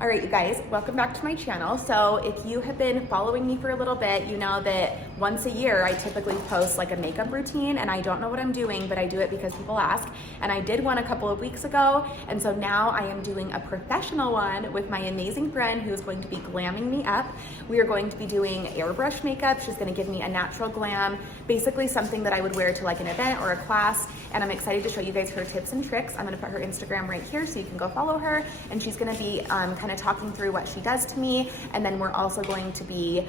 All right, you guys, welcome back to my channel. So if you have been following me for a little bit, you know that once a year I typically post like a makeup routine, and I don't know what I'm doing, but I do it because people ask. And I did one a couple of weeks ago, and so now I am doing a professional one with my amazing friend who is going to be glamming me up. We are going to be doing airbrush makeup. She's gonna give me a natural glam, basically something that I would wear to like an event or a class, and I'm excited to show you guys her tips and tricks. I'm gonna put her Instagram right here so you can go follow her, and she's gonna be kind of talking through what she does to me, and then we're also going to be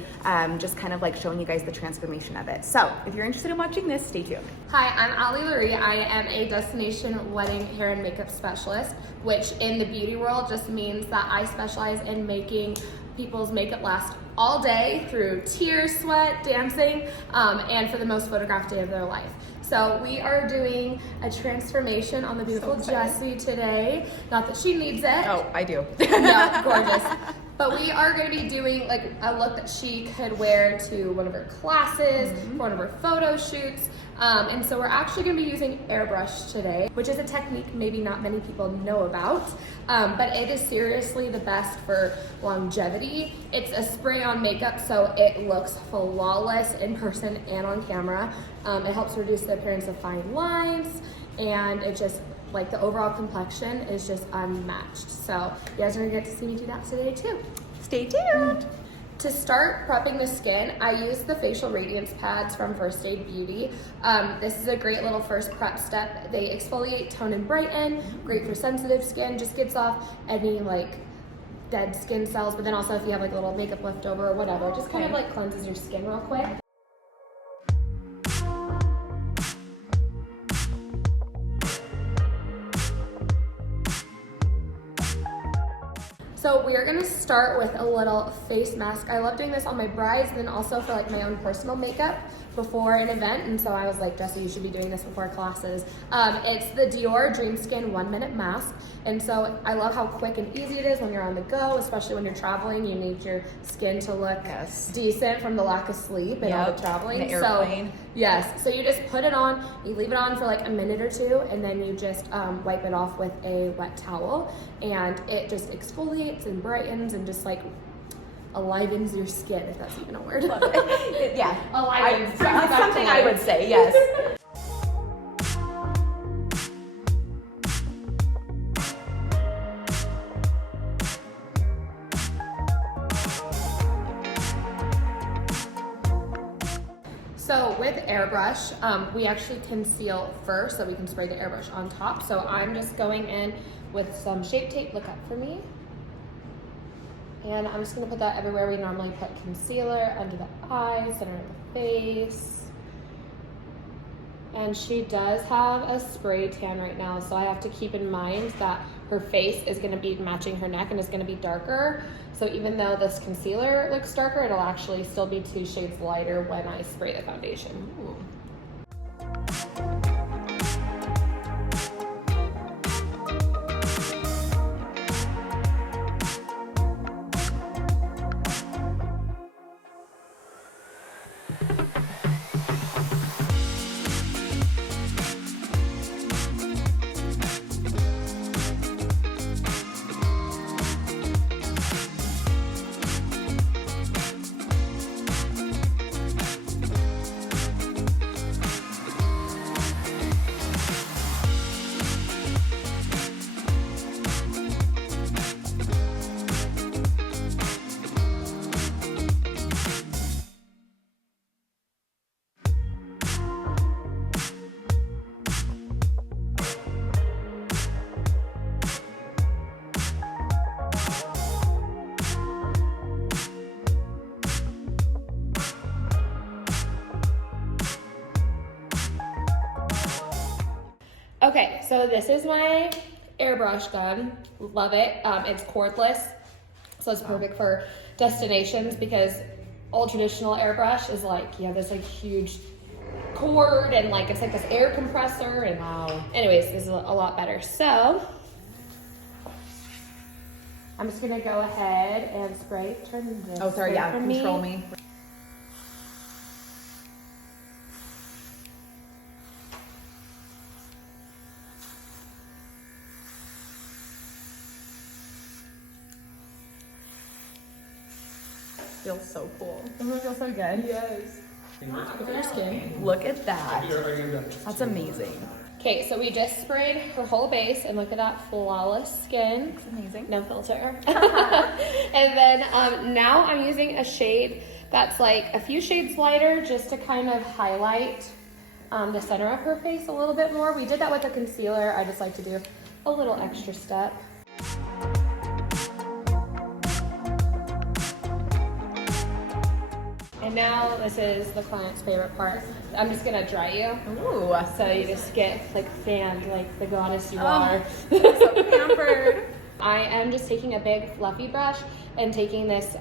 just kind of like showing you guys the transformation of it. So if you're interested in watching this, stay tuned. Hi, I'm Allie Laree. I am a destination wedding hair and makeup specialist, which in the beauty world just means that I specialize in making people's makeup last all day through tears, sweat, dancing, and for the most photographed day of their life. So we are doing a transformation on the beautiful Jessi today. Not that she needs it. Oh, I do. Yeah, gorgeous. But we are going to be doing like a look that she could wear to one of her classes, for one of her photo shoots. And so we're actually going to be using airbrush today, which is a technique maybe not many people know about, but it is seriously the best for longevity. It's a spray-on makeup, so it looks flawless in person and on camera. It helps reduce the appearance of fine lines, and it just, like, the overall complexion is just unmatched. So you guys are gonna get to see me do that today too. Stay tuned. To start prepping the skin, I use the facial radiance pads from First Aid Beauty. This is a great little first prep step. They exfoliate, tone, and brighten. Great for sensitive skin. Just gets off any like dead skin cells, but then also if you have like a little makeup leftover or whatever, just kind of like cleanses your skin real quick. So we are gonna start with a little face mask. I love doing this on my brides and then also for like my own personal makeup before an event. And so I was like, Jessi, you should be doing this before classes. It's the Dior Dream Skin 1 Minute Mask. And so I love how quick and easy it is when you're on the go, especially when you're traveling. You need your skin to look decent from the lack of sleep and all the traveling. The airplane. So, yes, so you just put it on, you leave it on for like a minute or two, and then you just wipe it off with a wet towel, and it just exfoliates and brightens and just like alivens your skin, if that's even a word. Love it. Yeah, Alivens. something I would say, yes. So with airbrush, we actually conceal first so we can spray the airbrush on top. So I'm just going in with some Shape Tape, look up for me. And I'm just gonna put that everywhere we normally put concealer, under the eyes, center of the face. And she does have a spray tan right now, so I have to keep in mind that her face is gonna be matching her neck and is gonna be darker. So even though this concealer looks darker, it'll actually still be 2 shades lighter when I spray the foundation. Ooh. Okay, so this is my Airbrush Gun. Love it. It's cordless, so it's perfect for destinations because old traditional airbrush is like, you have this like huge cord and like it's like this air compressor and anyways, this is a lot better. So I'm just gonna go ahead and spray. Turn this. Oh, sorry, yeah, control me. Feels so cool. Doesn't it feel so good? Yes. Look at her skin. Look at that. That's amazing. Okay, so we just sprayed her whole base, and look at that flawless skin. It's amazing. No filter. And then now I'm using a shade that's like a few shades lighter just to kind of highlight the center of her face a little bit more. We did that with a concealer. I just like to do a little extra step. And now this is the client's favorite part. I'm just gonna dry you. Ooh. So you just get like fanned like the goddess you are. So pampered. I am just taking a big fluffy brush and taking this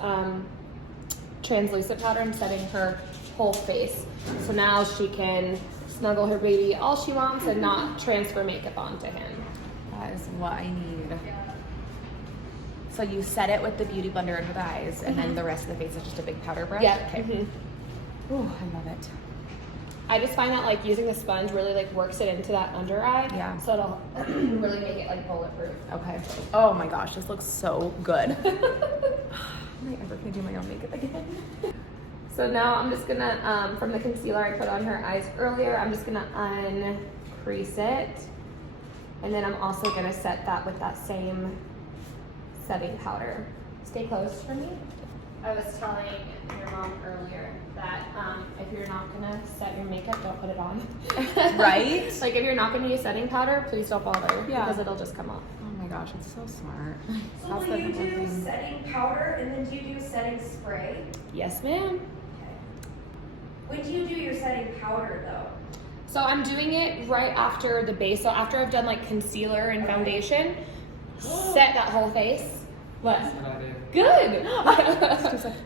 translucent powder and setting her whole face. So now she can snuggle her baby all she wants and not transfer makeup onto him. That is what I need. So you set it with the beauty blender under the eyes, and then the rest of the face is just a big powder brush? Yeah. Okay. Ooh, I love it. I just find that like using the sponge really like works it into that under eye. Yeah. So it'll really make it like bulletproof. Okay. Oh my gosh, this looks so good. Am I ever gonna do my own makeup again? So now I'm just gonna, from the concealer I put on her eyes earlier, I'm just gonna uncrease it. And then I'm also gonna set that with that same setting powder. Stay close for me. I was telling your mom earlier that if you're not gonna set your makeup, don't put it on. Right? Like if you're not gonna use setting powder, please don't bother because it'll just come off. Oh my gosh, it's so smart. So That's will the you one do thing. setting powder and then do you do setting spray? Yes, ma'am. Okay. When do you do your setting powder though? So I'm doing it right after the base. So after I've done like concealer and foundation, set that whole face. What? Good.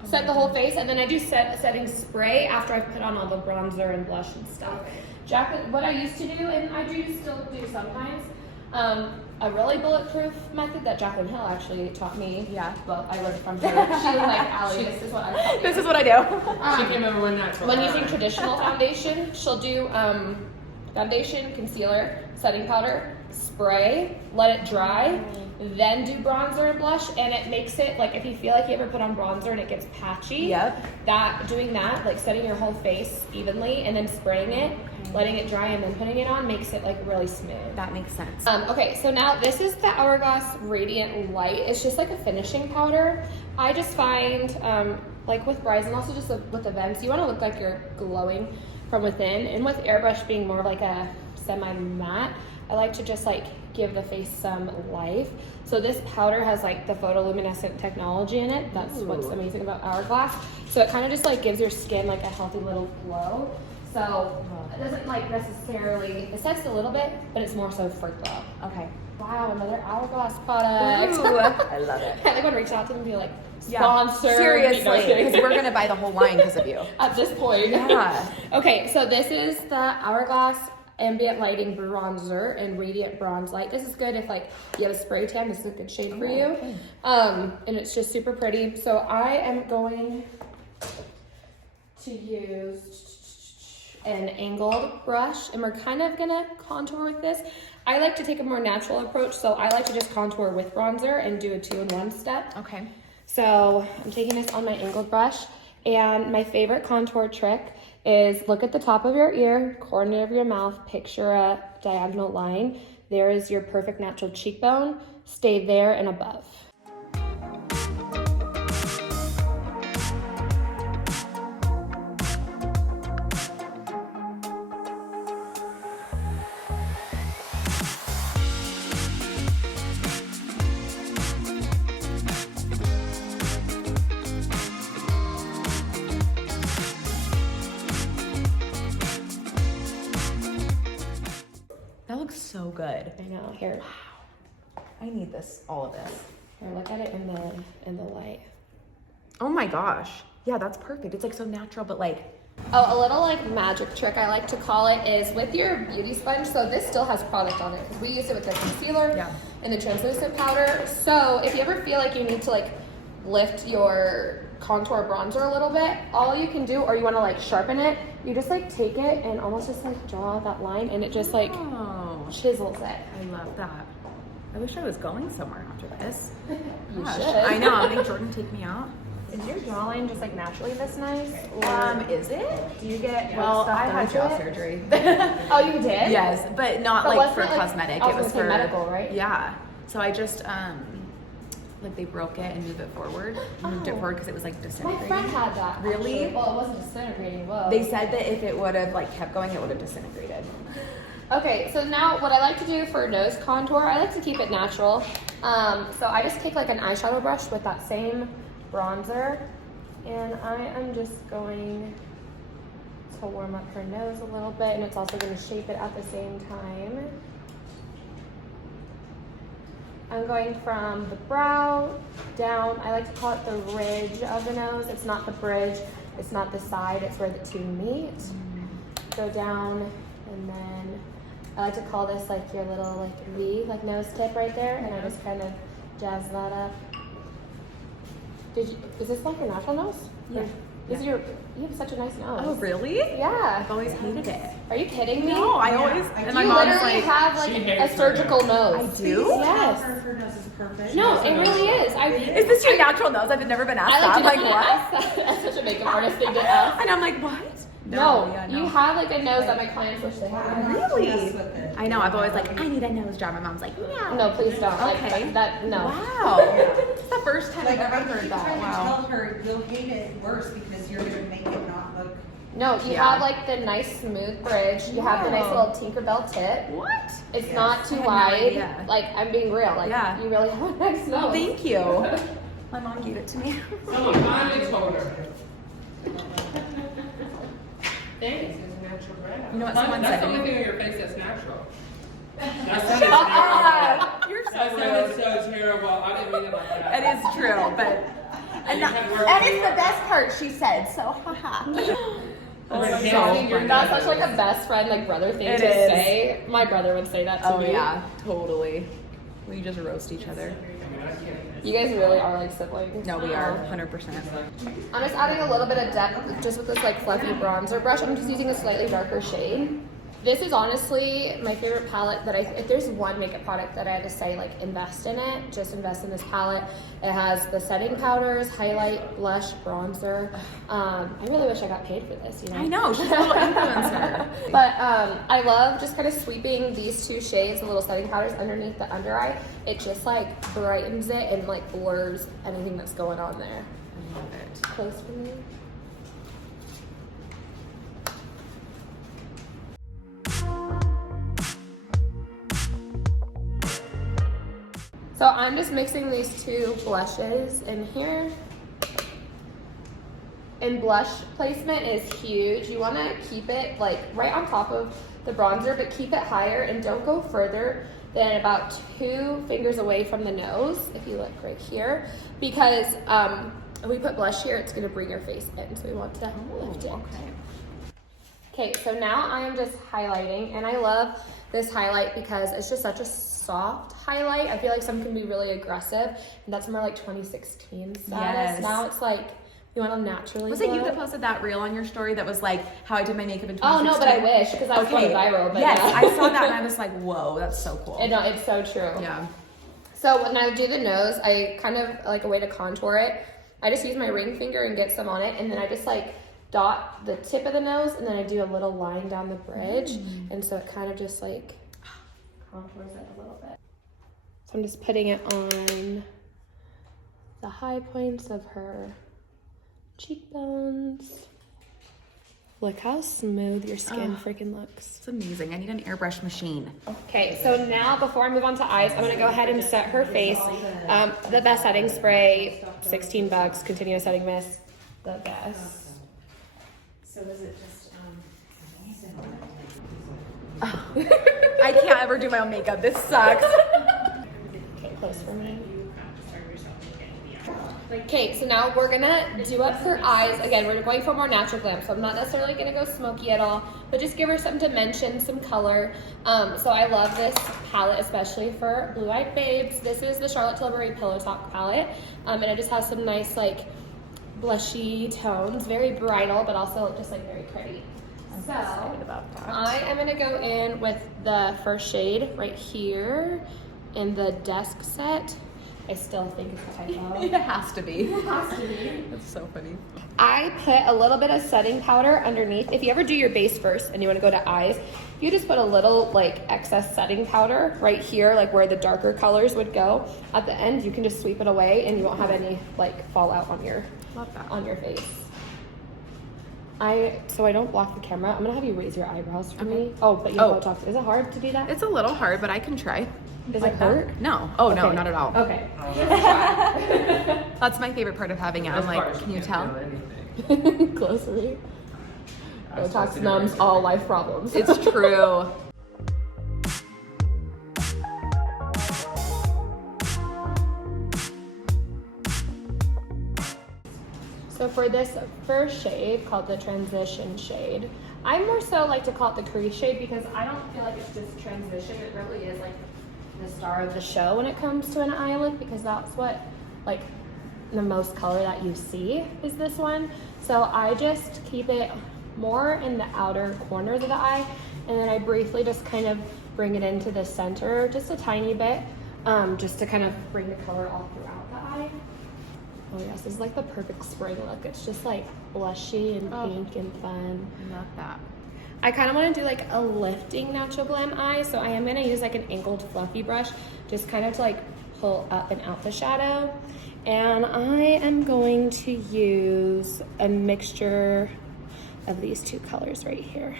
Set the whole face, and then I do setting spray after I've put on all the bronzer and blush and stuff. Jacqueline, what I used to do, and I do still do sometimes, a really bulletproof method that Jacqueline Hill actually taught me. Yeah. Well, I learned from her. She was like, Allie, this is what I taught you. This is what I do. She came over one night. When using traditional foundation, she'll do foundation, concealer, setting powder, spray, let it dry, then do bronzer and blush, and it makes it like if you feel like you ever put on bronzer and it gets patchy, doing that, like setting your whole face evenly and then spraying it, letting it dry and then putting it on makes it like really smooth. That makes sense. Okay, so now this is the Hourglass Radiant Light. It's just like a finishing powder. I just find like with brides and also just with events, you want to look like you're glowing from within, and with airbrush being more like a semi-matte, I like to just like give the face some life. So this powder has like the photoluminescent technology in it. That's what's amazing about Hourglass. So it kind of just like gives your skin like a healthy little glow. So it doesn't like necessarily, it sets a little bit, but it's more so for glow. Okay. Wow, another Hourglass product. Ooh, I love it. I want to reach out to them and be like, sponsor. Seriously, No, because we're gonna buy the whole line because of you. At this point. Yeah. Okay, so this is the Hourglass Ambient Lighting Bronzer and Radiant Bronze Light. This is good if like you have a spray tan. This is a good shade for you. Okay. And it's just super pretty. So I am going to use an angled brush, and we're kind of gonna contour with this. I like to take a more natural approach, so I like to just contour with bronzer and do a 2-in-1 step. Okay. So I'm taking this on my angled brush, and my favorite contour trick is look at the top of your ear, corner of your mouth, picture a diagonal line. There is your perfect natural cheekbone. Stay there and above. That looks so good. I know. Here, I need this, all of this. here, look at it in the light. Oh my gosh. Yeah, that's perfect. It's like so natural, but like, Oh, a little like magic trick I like to call it is with your beauty sponge. So this still has product on it because we used it with the concealer and the translucent powder. So if you ever feel like you need to like lift your contour bronzer a little bit, all you can do, or you want to like sharpen it, you just like take it and almost just like draw that line, and it just like chisels it. I love that. I wish I was going somewhere after this. You Gosh, should. I know. I think Jordan take me out. Is your jawline just like naturally this nice? Is it? Do you get Well, stuff I had done jaw to it? surgery. Oh, you did? Yes, but not But like for wasn't it, like- cosmetic. I was It was gonna say for medical, right? Yeah. So I just like they broke it and moved it forward. Moved it forward because it was like My disintegrating. friend had that. Really? Actually. Well, it wasn't disintegrating. Whoa. They said that if it would have like kept going, it would have disintegrated. Okay, so now what I like to do for nose contour, I like to keep it natural. So I just take like an eyeshadow brush with that same bronzer, and I am just going to warm up her nose a little bit, and it's also going to shape it at the same time. I'm going from the brow down. I like to call it the ridge of the nose. It's not the bridge, it's not the side, it's where the two meet. Go down, and then I like to call this like your little like V, like nose tip right there, and I just kind of jazz that up. Is this like your natural nose? Yeah. You have such a nice nose. Oh, really? Yeah. I've always hated it. Are you kidding me? No, I always. And my You mom's literally like, have like a surgical nose. I do? Yes. Her nose is perfect. No, it really is. Is this your natural nose? I've never been asked I that. I'm like, legitimately what? asked that. That's such a makeup artist thing to ask. And I'm like, what? No, yeah, you have like a nose that my clients wish they had. Really? I know. I've always like, I need a nose job. My mom's like, no. No, please don't. Okay. Like, that no. Wow. It's the first time Like, I've I ever heard keep that. trying to Wow. tell her you'll hate it worse because you're gonna make it not look. No, you Yeah. have like the nice smooth bridge. You have the nice Wow. little Tinkerbell tip. What? It's not too I had no wide. idea. Like I'm being real. Like Yeah. you really have a nice nose. Thank you. My mom gave it to me. Someone finally told her. Thanks, it's natural brow. You know what someone That's said the to only me? thing in your face that's natural. That Shut sounded terrible. up. You're so That rude. sounded so terrible. I didn't mean it like that. It is true, but and, You had work and to it's do. the best part. She said so. Haha. That's so so funny. That's such like a best friend, like brother thing It to is. say. My brother would say that to Oh me. yeah, totally. We just roast each other. You guys really are like siblings. No, we are 100%. I'm just adding a little bit of depth just with this like fluffy bronzer brush. I'm just using a slightly darker shade. This is honestly my favorite palette that if there's one makeup product that I had to say like invest in it, just invest in this palette. It has the setting powders, highlight, blush, bronzer. I really wish I got paid for this, you know? I know, she's a little influencer. But I love just kind of sweeping these two shades, the little setting powders underneath the under eye. It just like brightens it and like blurs anything that's going on there. I love it. Close for me. So I'm just mixing these two blushes in here. And blush placement is huge. You want to keep it like right on top of the bronzer, but keep it higher and don't go further than about 2 fingers away from the nose, if you look right here, because if we put blush here, it's going to bring your face in, so we want to lift it. Okay, so now I am just highlighting, and I love this highlight because it's just such a soft highlight. I feel like some can be really aggressive, and that's more like 2016 status. Yes. Now it's like, you want to naturally Was it you glow. that posted that reel on your story that was like how I did my makeup in Oh 2016? no, but I wish, because I was going viral. But yes, yeah. I saw that and I was like, whoa, that's so cool. No, it's so true. Yeah. So when I do the nose, I kind of like a way to contour it. I just use my ring finger and get some on it, and then I just like dot the tip of the nose, and then I do a little line down the bridge, and so it kind of just like contours it a little bit. So I'm just putting it on the high points of her cheekbones. Look how smooth your skin freaking looks. It's amazing. I need an airbrush machine. Okay, so now before I move on to eyes, I'm gonna go ahead and set her face. The best setting spray, $16, continuous setting mist, the best. So is it just I can't ever do my own makeup. This sucks. Okay, close for me. Okay, so now we're gonna do up her eyes. Again, we're going for more natural glam, so I'm not necessarily gonna go smoky at all, but just give her some dimension, some color. So I love this palette, especially for blue-eyed babes. This is the Charlotte Tilbury Pillow Talk palette, and it just has some nice, like, blushy tones, very bridal, but also just, like, very pretty. So, I am gonna go in with the first shade right here in the Desk Set. I still think it's a typo. It has to be. It has to be. That's so funny. I put a little bit of setting powder underneath. If you ever do your base first and you want to go to eyes, you just put a little like excess setting powder right here, like where the darker colors would go. At the end, you can just sweep it away and you won't have any like fallout on your face. So I don't block the camera. I'm gonna have you raise your eyebrows for me. Oh, but you have Botox. Is it hard to do that? It's a little hard, but I can try. Does it hurt? No. Oh, no, Okay. not at all. Okay. That's my favorite part of having it. I'm like, can you tell? Closer. Botox numbs all life problems. It's true. So for this first shade, called the transition shade, I more so like to call it the crease shade because I don't feel like it's just transition. It really is like the star of the show when it comes to an eye look, because that's what, like, the most color that you see is this one. So I just keep it more in the outer corners of the eye, and then I briefly just kind of bring it into the center just a tiny bit, just to kind of bring the color all throughout the eye. Oh yes, this is like the perfect spring look. It's just like blushy and pink and fun. Love that. I kind of want to do like a lifting natural glam eye, so I am going to use like an angled fluffy brush just kind of to like pull up and out the shadow. And I am going to use a mixture of these two colors right here.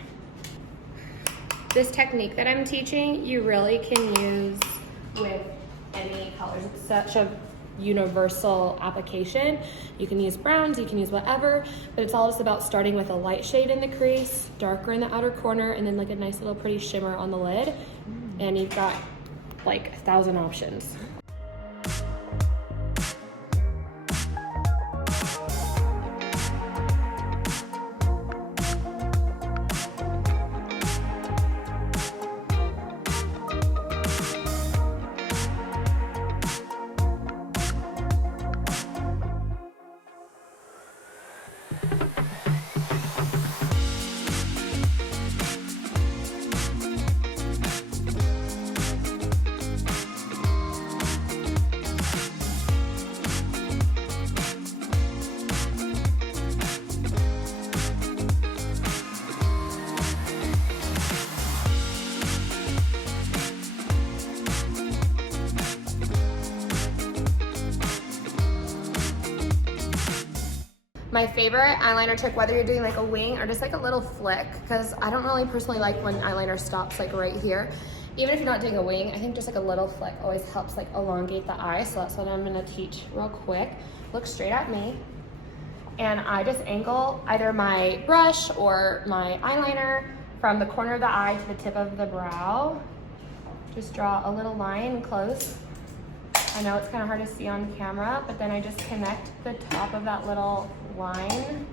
This technique that I'm teaching, you really can use with any colors. It's such a universal application. You can use browns, you can use whatever, but it's all just about starting with a light shade in the crease, darker in the outer corner, and then like a nice little pretty shimmer on the lid. And you've got like 1,000 options. My favorite eyeliner trick, whether you're doing like a wing or just like a little flick, because I don't really personally like when eyeliner stops like right here. Even if you're not doing a wing, I think just like a little flick always helps like elongate the eye. So that's what I'm gonna teach real quick. Look straight at me. And I just angle either my brush or my eyeliner from the corner of the eye to the tip of the brow. Just draw a little line close. I know it's kind of hard to see on camera, but then I just connect the top of that little line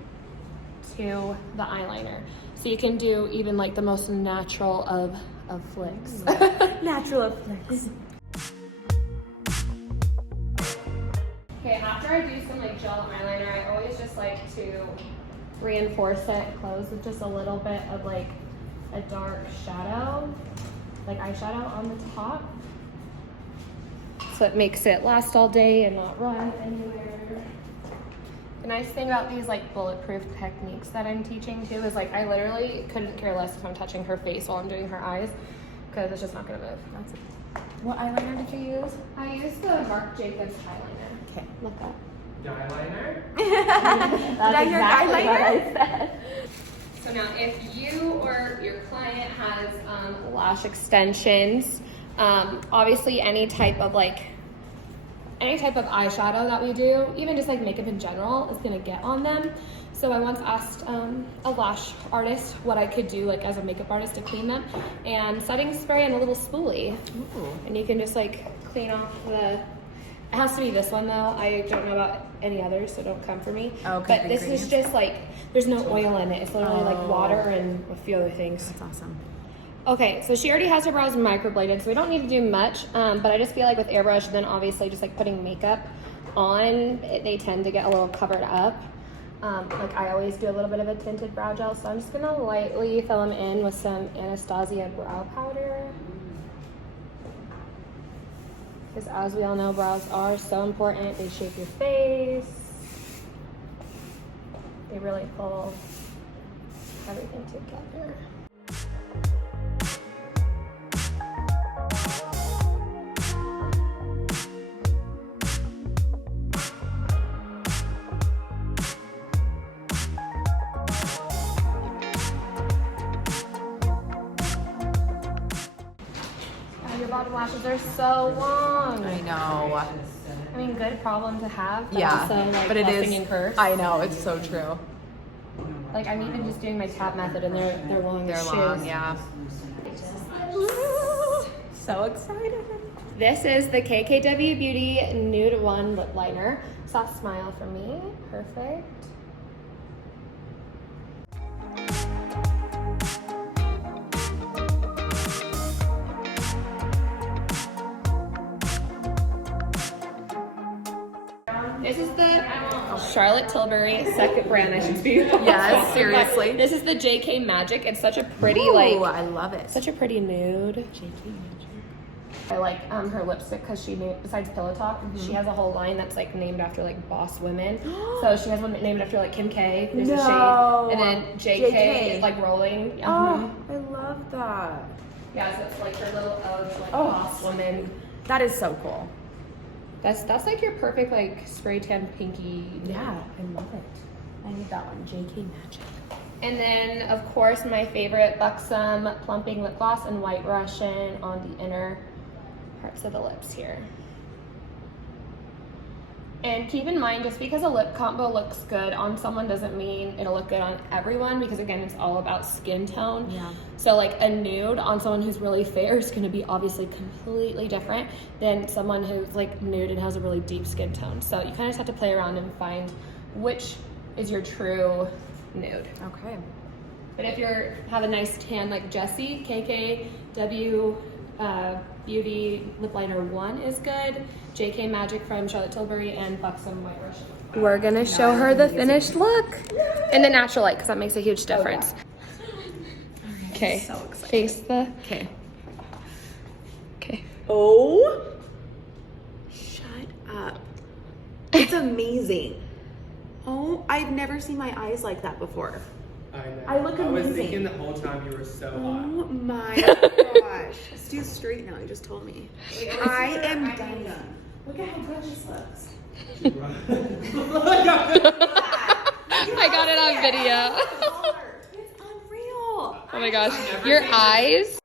to the eyeliner. So you can do even like the most natural of flicks. Natural of flicks. Okay, after I do some like gel eyeliner, I always just like to reinforce it close with just a little bit of like a dark shadow, like eyeshadow on the top. So it makes it last all day and not run anywhere. The nice thing about these like bulletproof techniques that I'm teaching too is like I literally couldn't care less if I'm touching her face while I'm doing her eyes, because it's just not gonna move. What eyeliner did you use? I used the Marc Jacobs eyeliner. Okay. Look up. The eyeliner? That's your exactly eyeliner? what I said. So now if you or your client has lash extensions, obviously any type of eyeshadow that we do, even just like makeup in general, is gonna get on them. So I once asked a lash artist what I could do like as a makeup artist to clean them, and setting spray and a little spoolie. Ooh. And you can just like clean off the, it has to be this one though. I don't know about any others, so don't come for me. Okay, But this is just like, there's no oil in it. It's literally like water and a few other things. That's awesome. Okay, so she already has her brows microbladed, so we don't need to do much, but I just feel like with airbrush, then obviously just like putting makeup on, they tend to get a little covered up. Like I always do a little bit of a tinted brow gel, so I'm just gonna lightly fill them in with some Anastasia brow powder. Because as we all know, brows are so important. They shape your face. They really pull everything together. Your bottom lashes are so long. I know. I mean, good problem to have. But Yeah, also, like, but it is. blessing and curse. I know, it's so true. Like, I'm even just doing my tab method, and they're long. They're as long, shoes. yeah. So excited. This is the KKW Beauty Nude 1 Lip Liner. Soft smile for me. Perfect. This is the Charlotte Tilbury, second brand I should be. Yes, seriously. This is the JK Magic. It's such a pretty, Ooh, like, I love it. such a pretty nude. JK Magic. I like her lipstick because she named, besides Pillow Talk, she has a whole line that's like named after like boss women. So she has one named after like Kim K. There's a shade, and then JK is like rolling. Oh, I love that. Yeah, so it's like her little ode to like Oh. boss women. That is so cool. That's like your perfect like spray tan pinky. Yeah, I love it. I need that one, JK Magic. And then of course my favorite Buxom plumping lip gloss and White Russian on the inner parts of the lips here. And keep in mind, just because a lip combo looks good on someone doesn't mean it'll look good on everyone, because again, it's all about skin tone. Yeah. So like a nude on someone who's really fair is gonna be obviously completely different than someone who's like nude and has a really deep skin tone. So you kind of just have to play around and find which is your true nude. Okay. But if you have a nice tan like Jessi, KKW Beauty Lip Liner 1 is good. JK Magic from Charlotte Tilbury, and Buxom White Russian. We're gonna show her the finished look in the natural light because that makes a huge difference. Okay, So excited. face the. Okay. Okay. Oh, shut up. It's amazing. Oh, I've never seen my eyes like that before. I know. I look I was amazing. thinking the whole time you were so hot. Oh my gosh. Let's do straight now, you just told me. I am done. Look at how good this looks. I got it on video. It's unreal. Oh my gosh, your eyes.